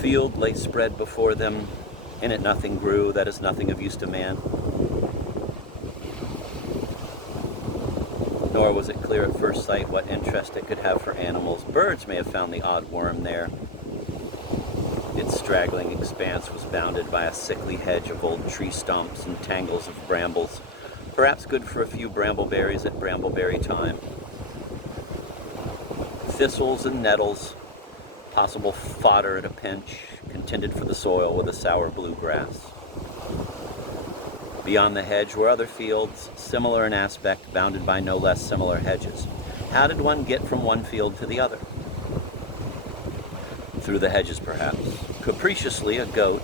field lay spread before them. In it nothing grew, that is nothing of use to man. Nor was it clear at first sight what interest it could have for animals. Birds may have found the odd worm there. Its straggling expanse was bounded by a sickly hedge of old tree stumps and tangles of brambles, perhaps good for a few brambleberries at brambleberry time. Thistles and nettles, possible fodder at a pinch, contended for the soil with a sour blue grass. Beyond the hedge were other fields, similar in aspect, bounded by no less similar hedges. How did one get from one field to the other? Through the hedges, perhaps. Capriciously, a goat,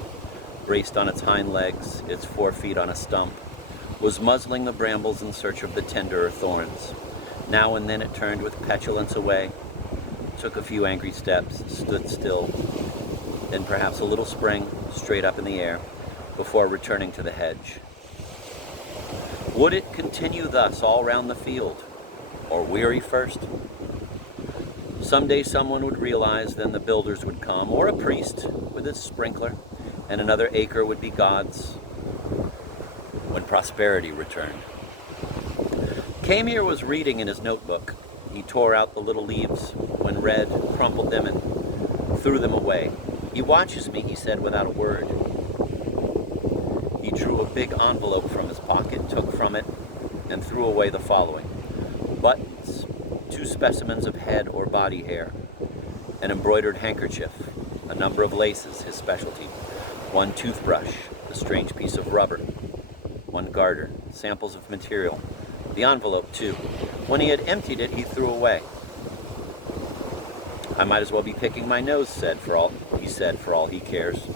braced on its hind legs, its 4 feet on a stump, was muzzling the brambles in search of the tenderer thorns. Now and then it turned with petulance away, took a few angry steps, stood still, then perhaps a little spring, straight up in the air, before returning to the hedge. Would it continue thus all round the field, or weary first? Someday someone would realize, then the builders would come, or a priest with his sprinkler, and another acre would be God's, when prosperity returned. Camier was reading in his notebook. He tore out the little leaves when read, crumpled them, and threw them away. "He watches me," he said without a word. He drew a big envelope from his pocket, took from it, and threw away the following: buttons, 2 specimens of head or body hair, an embroidered handkerchief, a number of laces, his specialty, 1 toothbrush, a strange piece of rubber, 1 garter, samples of material, the envelope too. When he had emptied it, he threw away. "I might as well be picking my nose," he said, for all he cares.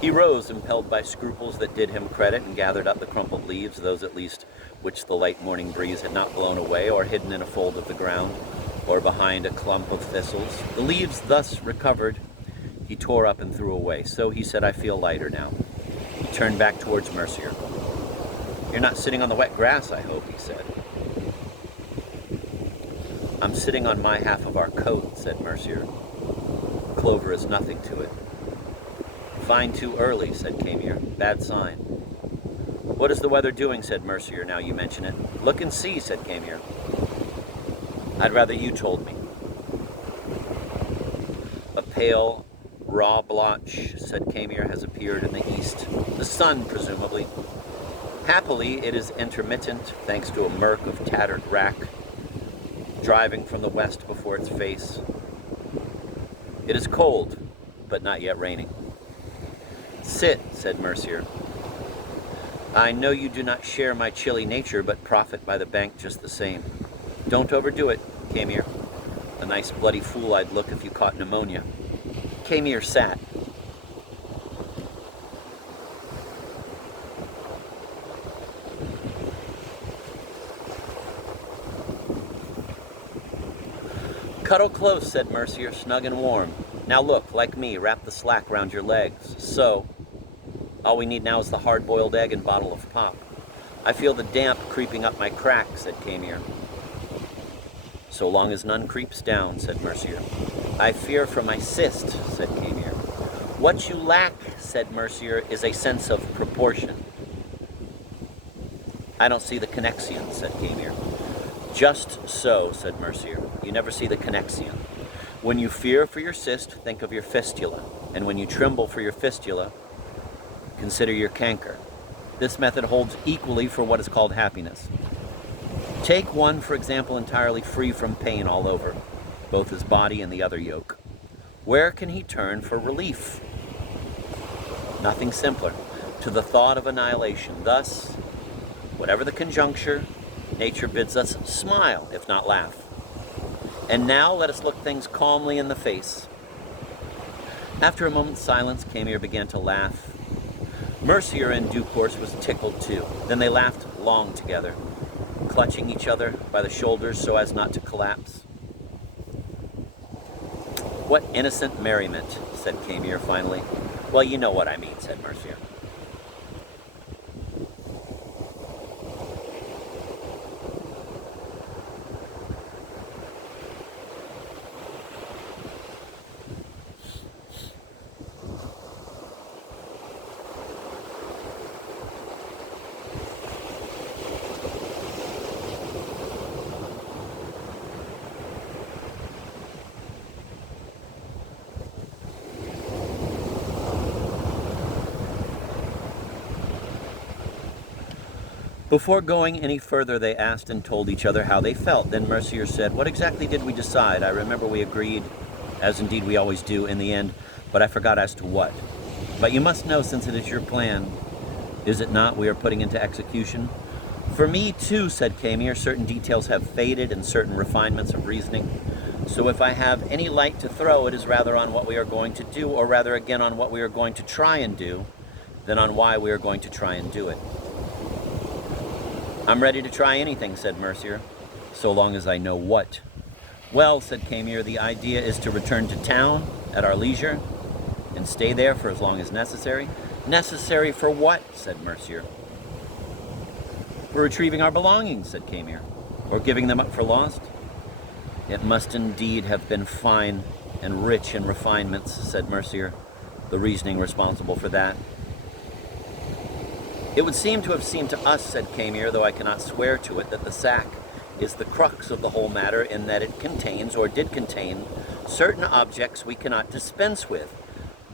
He rose, impelled by scruples that did him credit, and gathered up the crumpled leaves, those at least which the light morning breeze had not blown away, or hidden in a fold of the ground, or behind a clump of thistles. The leaves thus recovered, he tore up and threw away. "So," he said, "I feel lighter now." He turned back towards Mercier. "You're not sitting on the wet grass, I hope," he said. "I'm sitting on my half of our coat," said Mercier. "Clover is nothing to it." "Fine too early," said Camier. "Bad sign." "What is the weather doing?" said Mercier, "now you mention it." "Look and see," said Camier. "I'd rather you told me." "A pale, raw blotch," said Camier, "has appeared in the east. The sun, presumably. Happily, it is intermittent, thanks to a murk of tattered wrack, driving from the west before its face. It is cold, but not yet raining." "Sit," said Mercier. "I know you do not share my chilly nature, but profit by the bank just the same. Don't overdo it, Camier. A nice bloody fool I'd look if you caught pneumonia." Camier sat. "Cuddle close," said Mercier, "snug and warm. Now look, like me, wrap the slack round your legs. So. All we need now is the hard-boiled egg and bottle of pop." "I feel the damp creeping up my crack," said Camier. "So long as none creeps down," said Mercier. "I fear for my cyst," said Camier. "What you lack," said Mercier, "is a sense of proportion." "I don't see the connexion," said Camier. "Just so," said Mercier. "You never see the connexion. When you fear for your cyst, think of your fistula. And when you tremble for your fistula, consider your canker. This method holds equally for what is called happiness. Take one, for example, entirely free from pain all over, both his body and the other yoke. Where can he turn for relief? Nothing simpler. To the thought of annihilation. Thus, whatever the conjuncture, nature bids us smile, if not laugh. And now let us look things calmly in the face." After a moment's silence, Camier began to laugh. Mercier, in due course, was tickled too. Then they laughed long together, clutching each other by the shoulders so as not to collapse. "What innocent merriment," said Camier finally. "Well, you know what I mean," said Mercier. Before going any further, they asked and told each other how they felt. Then Mercier said, "What exactly did we decide? I remember we agreed, as indeed we always do in the end, but I forgot as to what. But you must know, since it is your plan, is it not, we are putting into execution?" "For me, too," said Camier, "certain details have faded and certain refinements of reasoning. So if I have any light to throw, it is rather on what we are going to do, or rather again on what we are going to try and do, than on why we are going to try and do it." "I'm ready to try anything," said Mercier, "so long as I know what." "Well," said Camier, "the idea is to return to town at our leisure and stay there for as long as necessary." "Necessary for what?" said Mercier. "For retrieving our belongings," said Camier, "or giving them up for lost." "It must indeed have been fine and rich in refinements," said Mercier, "the reasoning responsible for that." "It would seem to have seemed to us," said Camier, "though I cannot swear to it, that the sack is the crux of the whole matter, in that it contains, or did contain, certain objects we cannot dispense with."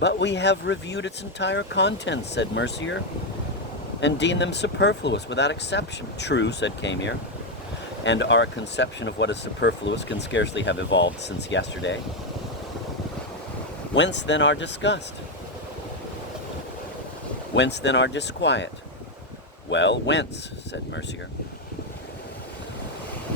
"But we have reviewed its entire contents," said Mercier, "and deemed them superfluous without exception." "True," said Camier, "and our conception of what is superfluous can scarcely have evolved since yesterday. Whence then our disgust? Whence then our disquiet?" "Well, whence?" said Mercier.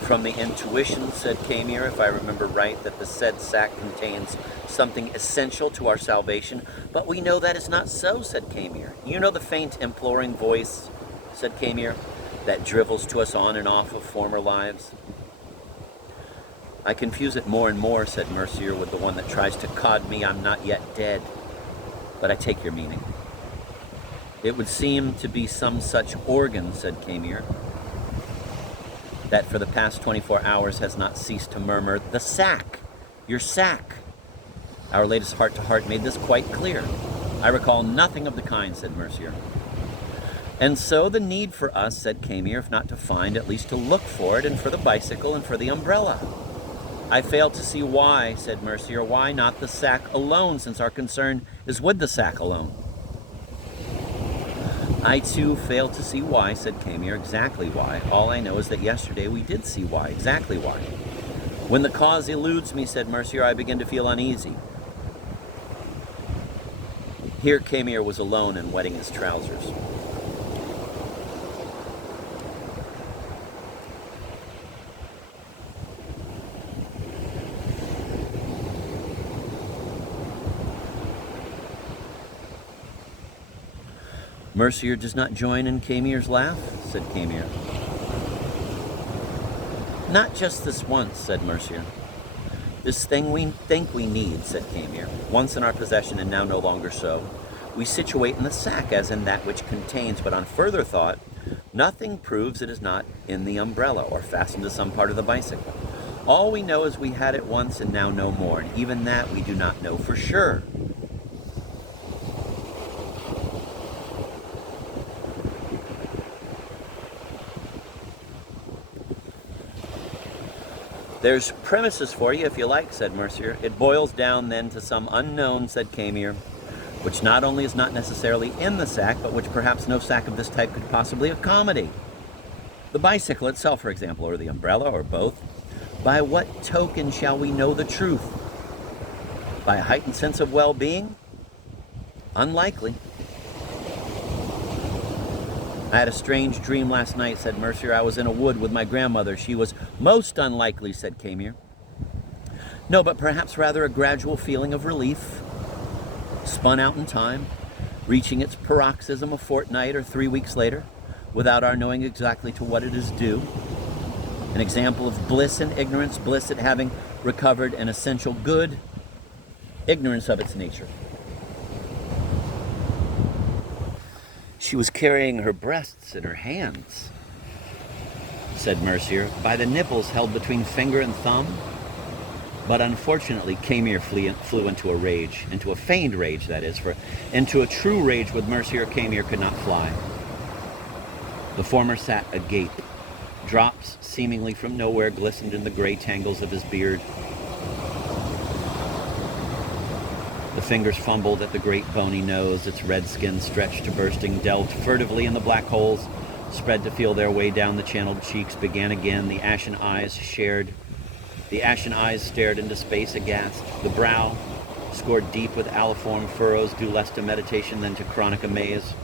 "From the intuition," said Camier, "if I remember right, that the said sack contains something essential to our salvation." "But we know that is not so," said Camier. "You know the faint, imploring voice," said Camier, "that drivels to us on and off of former lives." "I confuse it more and more," said Mercier, "with the one that tries to cod me I'm not yet dead. But I take your meaning." "It would seem to be some such organ," said Camier, "that for the past 24 hours has not ceased to murmur, 'The sack! Your sack!' Our latest heart-to-heart made this quite clear." "I recall nothing of the kind," said Mercier. "And so the need for us," said Camier, "if not to find, at least to look for it, and for the bicycle, and for the umbrella." "I fail to see why," said Mercier. "Why not the sack alone, since our concern is with the sack alone?" "I, too, fail to see why," said Camier. "Exactly why. All I know is that yesterday we did see why. Exactly why. When the cause eludes me," said Mercier, "I begin to feel uneasy." Here Camier was alone and wetting his trousers. "Mercier does not join in Camier's laugh?" said Camier. "Not just this once," said Mercier. "This thing we think we need," said Camier, "once in our possession and now no longer so, we situate in the sack as in that which contains, but on further thought, nothing proves it is not in the umbrella or fastened to some part of the bicycle. All we know is we had it once and now no more, and even that we do not know for sure." "There's premises for you, if you like," said Mercier. "It boils down, then, to some unknown," said Camier, "which not only is not necessarily in the sack, but which perhaps no sack of this type could possibly accommodate. The bicycle itself, for example, or the umbrella, or both. By what token shall we know the truth? By a heightened sense of well-being? Unlikely." "I had a strange dream last night," said Mercier. "I was in a wood with my grandmother. She was most unlikely," said Camier. "No, but perhaps rather a gradual feeling of relief, spun out in time, reaching its paroxysm a fortnight or 3 weeks later, without our knowing exactly to what it is due. An example of bliss in ignorance, bliss at having recovered an essential good, ignorance of its nature." "She was carrying her breasts in her hands," said Mercier, "by the nipples held between finger and thumb." But unfortunately, Camier flew into a rage, into a feigned rage, that is, for into a true rage with Mercier, Camier could not fly. The former sat agape. Drops, seemingly from nowhere, glistened in the gray tangles of his beard. The fingers fumbled at the great bony nose, its red skin stretched to bursting, delved furtively in the black holes, spread to feel their way down the channeled cheeks, began again. The ashen eyes stared into space aghast. The brow, scored deep with aliform furrows, due less to meditation than to chronic amaze.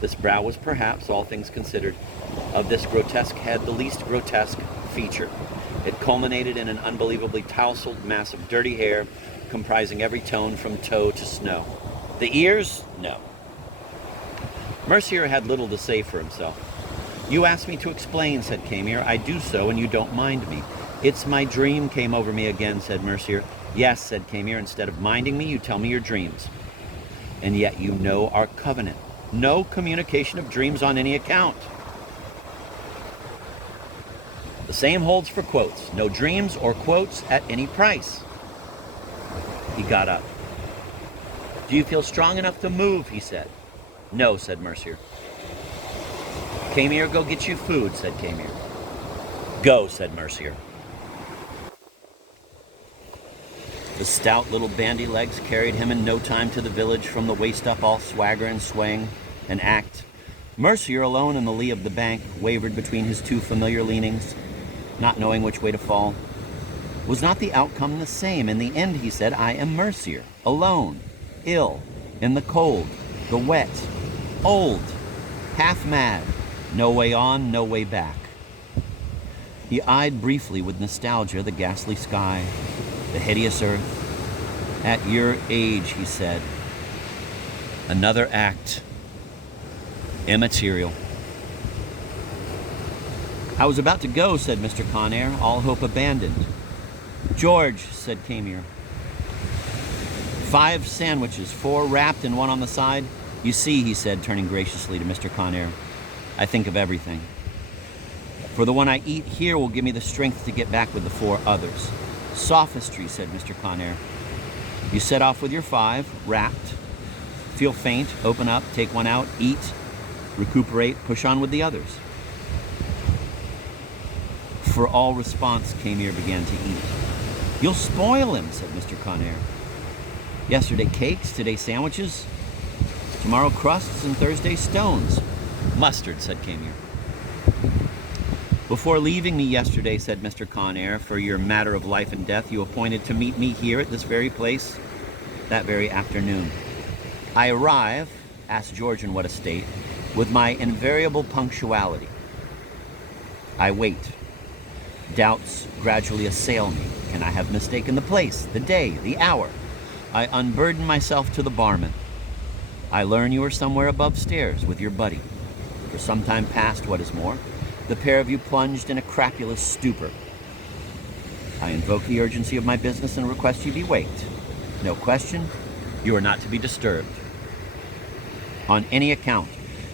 This brow was perhaps, all things considered, of this grotesque head the least grotesque feature. It culminated in an unbelievably tousled mass of dirty hair, comprising every tone from toe to snow. The ears? No. Mercier had little to say for himself. "You asked me to explain," said Camier. "I do so, and you don't mind me." "It's my dream came over me again," said Mercier. "Yes," said Camier, "instead of minding me, you tell me your dreams. And yet you know our covenant. No communication of dreams on any account. The same holds for quotes. No dreams or quotes at any price." He got up. "Do you feel strong enough to move?" he said. "No," said Mercier. "Camier, go get you food," said Camier. "Go," said Mercier. The stout little bandy legs carried him in no time to the village, from the waist up, all swagger and swing and act. Mercier, alone in the lee of the bank, wavered between his two familiar leanings, not knowing which way to fall. Was not the outcome the same? In the end, he said, I am Mercier, alone, ill, in the cold, the wet, old, half mad, no way on, no way back. He eyed briefly with nostalgia the ghastly sky, the hideous earth. At your age, he said, another act, immaterial. I was about to go, said Mr. Camier, all hope abandoned. George, said Camier. 5 sandwiches, 4 wrapped and 1 on the side. You see, he said, turning graciously to Mr. Camier, I think of everything. For the one I eat here will give me the strength to get back with the 4 others. Sophistry, said Mr. Camier. You set off with your 5, wrapped. Feel faint, open up, take 1 out, eat, recuperate, push on with the others. For all response, Camier began to eat. You'll spoil him, said Mr. Camier. Yesterday cakes, today sandwiches, tomorrow crusts, and Thursday stones. Mustard, said Camier. Before leaving me yesterday, said Mr. Camier, for your matter of life and death, you appointed to meet me here at this very place, that very afternoon. I arrive, asked George in what a state, with my invariable punctuality. I wait. Doubts gradually assail me. Can I have mistaken the place, the day, the hour? I unburden myself to the barman. I learn you are somewhere above stairs with your buddy. For some time past, what is more, the pair of you plunged in a crapulous stupor. I invoke the urgency of my business and request you be waked. No question, you are not to be disturbed. On any account,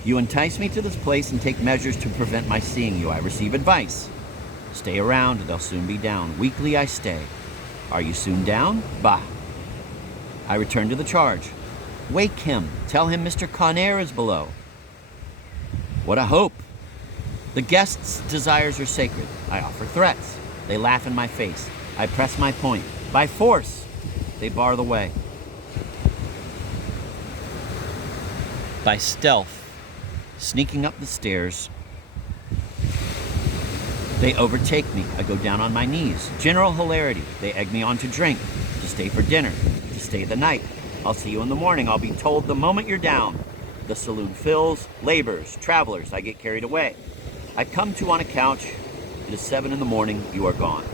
you entice me to this place and take measures to prevent my seeing you. I receive advice. Stay around, they'll soon be down. Weakly I stay. Are you soon down? Bah. I return to the charge. Wake him. Tell him Mr. Camier is below. What a hope. The guest's desires are sacred. I offer threats. They laugh in my face. I press my point. By force, they bar the way. By stealth, sneaking up the stairs, they overtake me. I go down on my knees. General hilarity. They egg me on to drink, to stay for dinner, to stay the night. I'll see you in the morning. I'll be told the moment you're down. The saloon fills, laborers, travelers. I get carried away. I come to on a couch. It is 7 in the morning. You are gone.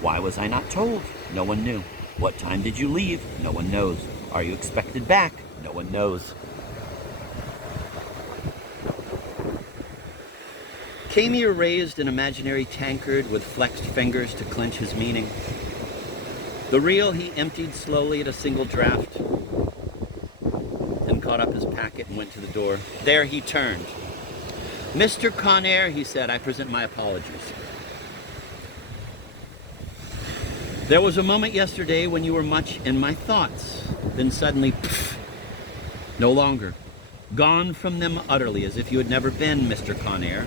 Why was I not told? No one knew. What time did you leave? No one knows. Are you expected back? No one knows. Camier raised an imaginary tankard with flexed fingers to clench his meaning. The real he emptied slowly at a single draught, then caught up his packet and went to the door. There he turned. Mr. Camier, he said, I present my apologies. There was a moment yesterday when you were much in my thoughts. Then suddenly, pff, no longer. Gone from them utterly, as if you had never been, Mr. Camier.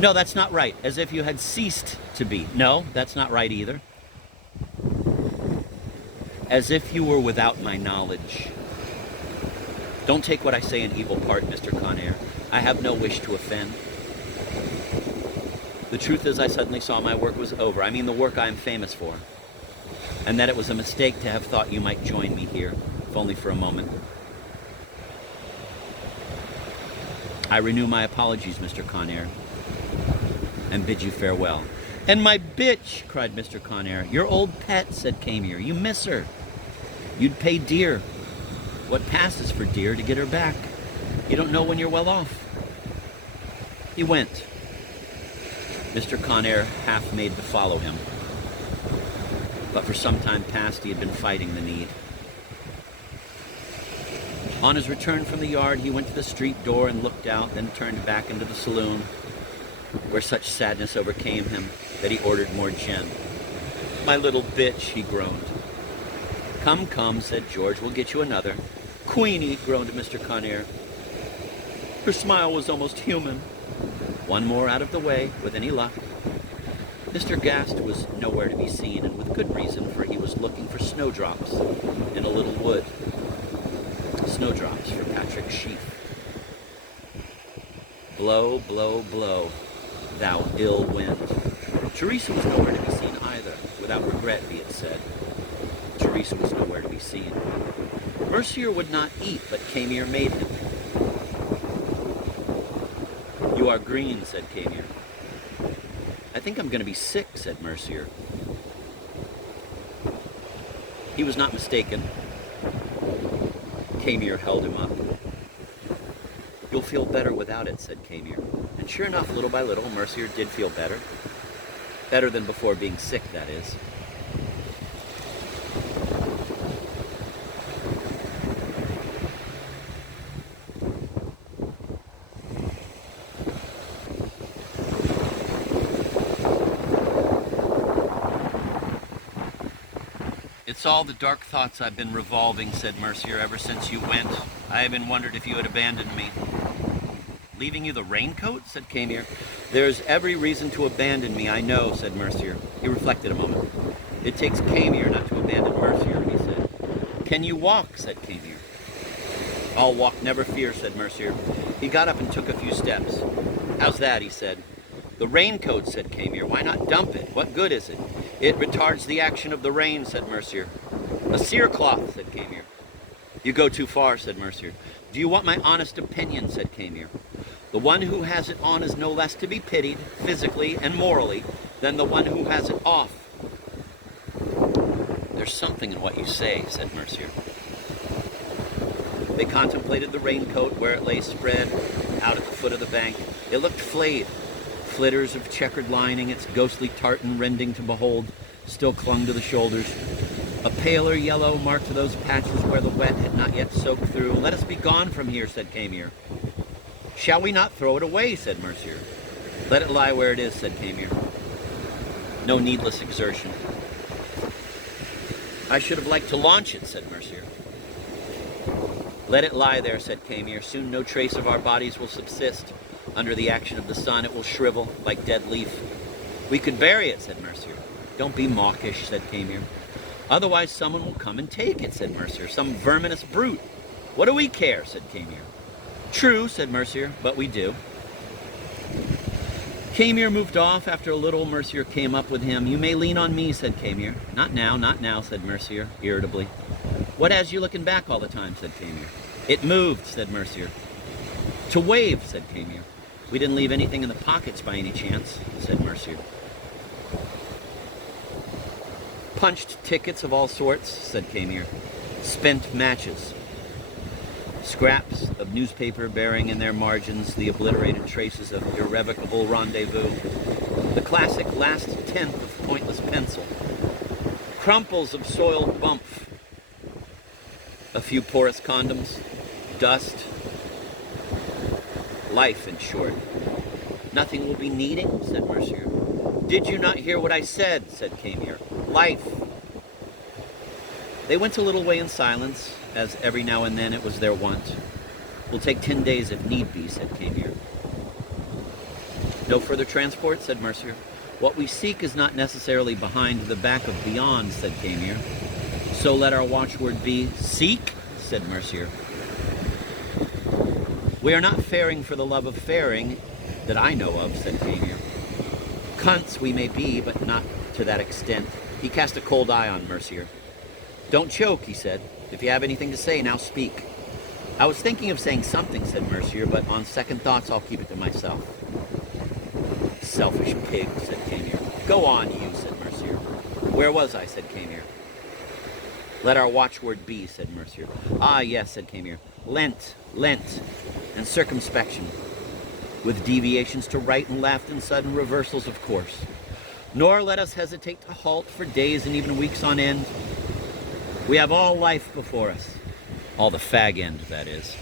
No, that's not right. As if you had ceased to be. No, that's not right either. As if you were without my knowledge. Don't take what I say in evil part, Mr. Camier. I have no wish to offend. The truth is, I suddenly saw my work was over. I mean, the work I am famous for. And that it was a mistake to have thought you might join me here, if only for a moment. I renew my apologies, Mr. Camier, and bid you farewell. And my bitch, cried Mr. Camier. Your old pet, said Camier. You miss her. You'd pay dear. What passes for dear to get her back? You don't know when you're well off. He went. Mr. Camier half made to follow him. But for some time past he had been fighting the need. On his return from the yard, he went to the street door and looked out, then turned back into the saloon, where such sadness overcame him that he ordered more gin. My little bitch, he groaned. Come, come, said George, we'll get you another. Queenie, groaned Mr. Camier. Her smile was almost human. One more out of the way, with any luck. Mr. Gast was nowhere to be seen, and with good reason, for he was looking for snowdrops in a little wood. Snowdrops for Patrick's sheaf. Blow, blow, blow, thou ill wind. Teresa was nowhere to be seen either, without regret be it said. Teresa was nowhere to be seen. Mercier would not eat, but Camier made him. You are green, said Camier. I think I'm going to be sick, said Mercier. He was not mistaken. Camier held him up. You'll feel better without it, said Camier. And sure enough, little by little, Mercier did feel better. Better than before being sick, that is. It's all the dark thoughts I've been revolving, said Mercier, ever since you went. I have been wondered if you had abandoned me. Leaving you the raincoat, said Camier. There's every reason to abandon me, I know, said Mercier. He reflected a moment. It takes Camier not to abandon Mercier, he said. Can you walk, said Camier. I'll walk, never fear, said Mercier. He got up and took a few steps. How's that, he said. The raincoat, said Camier. Why not dump it? What good is it? It retards the action of the rain, said Mercier. A cerecloth, said Camier. You go too far, said Mercier. Do you want my honest opinion, said Camier. The one who has it on is no less to be pitied, physically and morally, than the one who has it off. There's something in what you say, said Mercier. They contemplated the raincoat where it lay spread out at the foot of the bank. It looked flayed. Flitters of checkered lining, its ghostly tartan rending to behold, still clung to the shoulders. A paler yellow marked those patches where the wet had not yet soaked through. Let us be gone from here, said Camier. Shall we not throw it away, said Mercier. Let it lie where it is, said Camier. No needless exertion. I should have liked to launch it, said Mercier. Let it lie there, said Camier. Soon no trace of our bodies will subsist. Under the action of the sun, it will shrivel like dead leaf. We could bury it, said Mercier. Don't be mawkish, said Camier. Otherwise someone will come and take it, said Mercier. Some verminous brute. What do we care, said Camier. True, said Mercier, but we do. Camier moved off. After a little, Mercier came up with him. You may lean on me, said Camier. Not now, said Mercier, irritably. What has you looking back all the time, said Camier. It moved, said Mercier. To wave, said Camier. We didn't leave anything in the pockets by any chance, said Mercier. Punched tickets of all sorts, said Camier. Spent matches. Scraps of newspaper bearing in their margins the obliterated traces of irrevocable rendezvous. The classic last tenth of pointless pencil. Crumples of soiled bump. A few porous condoms. Dust. Life, in short. Nothing will be needing, said Mercier. Did you not hear what I said, said Camier. Life. They went a little way in silence, as every now and then it was their wont. We'll take 10 days if need be, said Camier. No further transport, said Mercier. What we seek is not necessarily behind the back of beyond, said Camier. So let our watchword be, seek, said Mercier. We are not faring for the love of faring. that I know of, said Camier. Cunts we may be, but not to that extent. He cast a cold eye on Mercier. Don't choke, he said. If you have anything to say, now speak. I was thinking of saying something, said Mercier, but on second thoughts, I'll keep it to myself. Selfish pig, said Camier. Go on, you, said Mercier. Where was I, said Camier. Let our watchword be, said Mercier. Ah, yes, said Camier. Lent, and circumspection, with deviations to right and left and sudden reversals of course. Nor let us hesitate to halt for days and even weeks on end. We have all life before us. All the fag end, that is.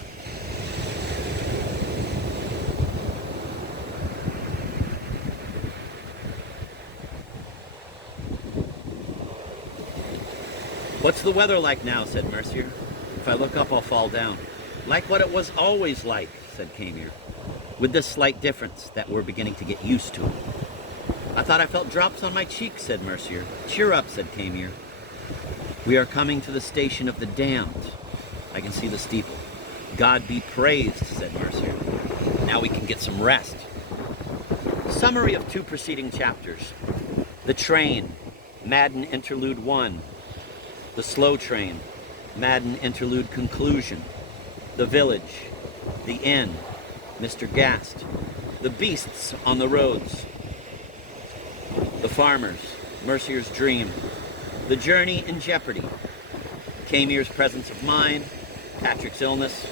What's the weather like now, said Mercier. If I look up, I'll fall down. Like what it was always like, said Camier, with this slight difference that we're beginning to get used to it. I thought I felt drops on my cheeks, said Mercier. Cheer up, said Camier. We are coming to the station of the damned. I can see the steeple. God be praised, said Mercier. Now we can get some rest. Summary of 2 preceding chapters. The train, Madden Interlude 1. The slow train, Madden Interlude Conclusion. The village, the inn, Mr. Gast. The beasts on the roads. The farmers, Mercier's dream. The journey in jeopardy. Camier's presence of mind. Patrick's illness.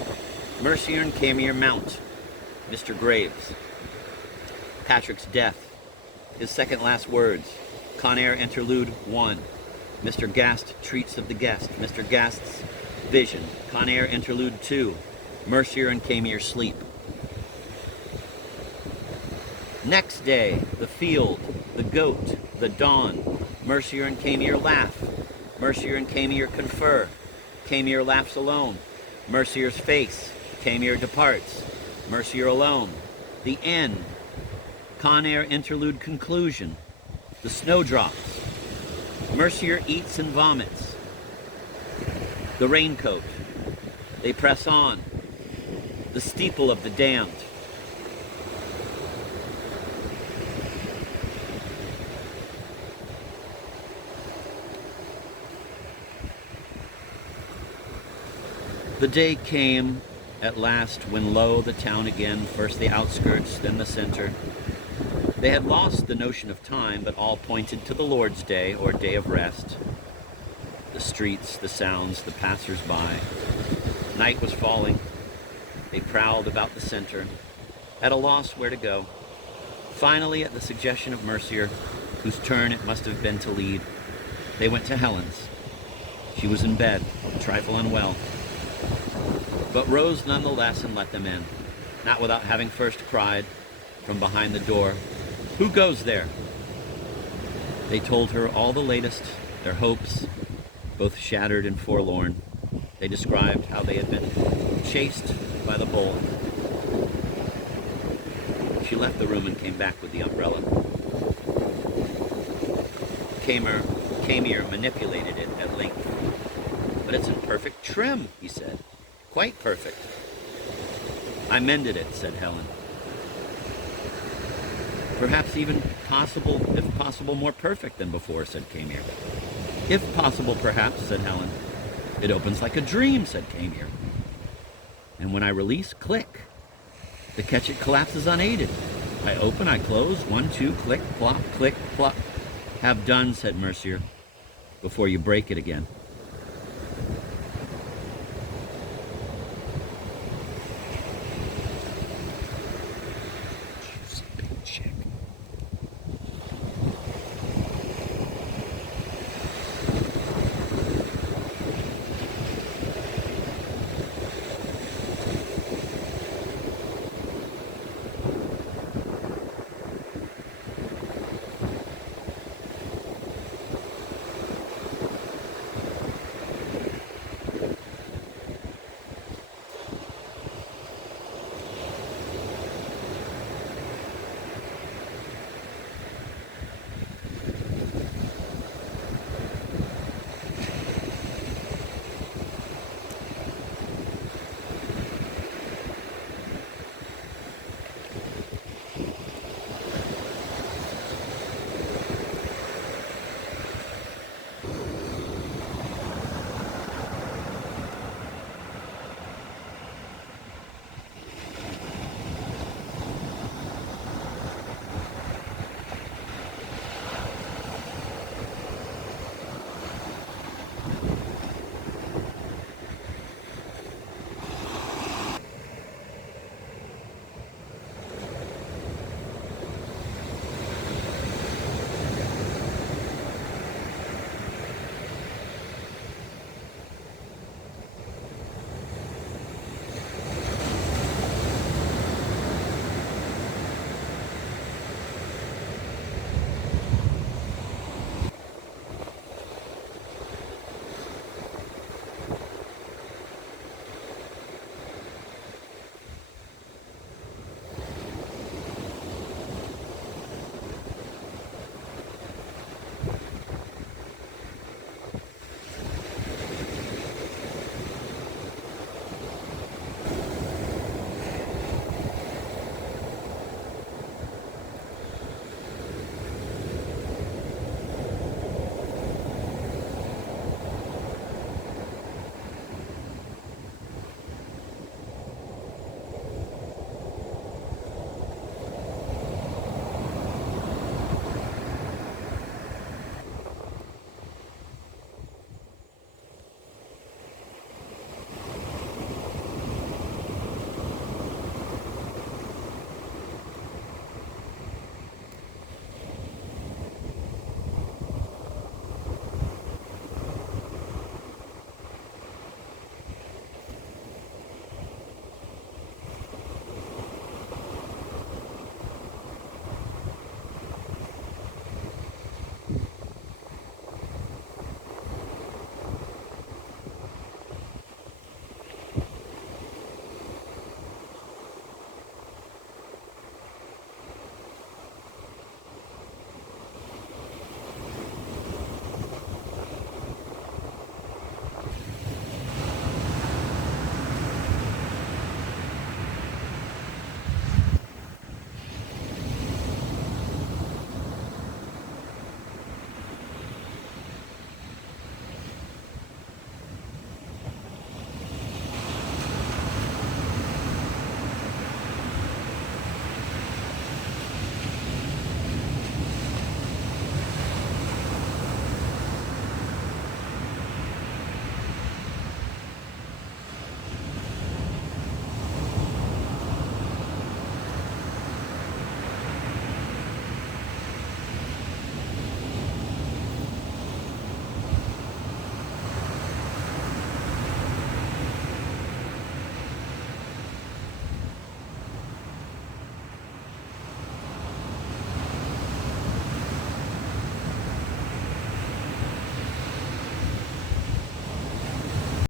Mercier and Camier mount. Mr. Graves. Patrick's death. His second last words. Camier Interlude 1. Mr. Gast treats of the guest. Mr. Gast's vision. Camier Interlude 2. Mercier and Camier sleep. Next day, the field, the goat, the dawn. Mercier and Camier laugh. Mercier and Camier confer. Camier laughs alone. Mercier's face. Camier departs. Mercier alone. The end. Camier Interlude Conclusion. The snowdrops. Mercier eats and vomits. The raincoat. They press on. The steeple of the damned. The day came at last when lo, the town again, first the outskirts, then the center. They had lost the notion of time, but all pointed to the Lord's Day, or day of rest. The streets, the sounds, the passers-by. Night was falling. They prowled about the center, at a loss where to go. Finally, at the suggestion of Mercier, whose turn it must have been to lead, they went to Helen's. She was in bed, a trifle unwell, but rose nonetheless and let them in, not without having first cried, from behind the door, "Who goes there?" They told her all the latest, their hopes, both shattered and forlorn. They described how they had been chased by the bull. She left the room and came back with the umbrella. Camier manipulated it at length. "But it's in perfect trim," he said. "Quite perfect." "I mended it," said Helen. "Perhaps even possible, if possible, more perfect than before," said Camier. "If possible, perhaps," said Helen. "It opens like a dream," said Camier. "And when I release, click. The catch it collapses unaided. I open, I close, 1, 2, click, plop, click, plop." "Have done," said Mercier, "before you break it again."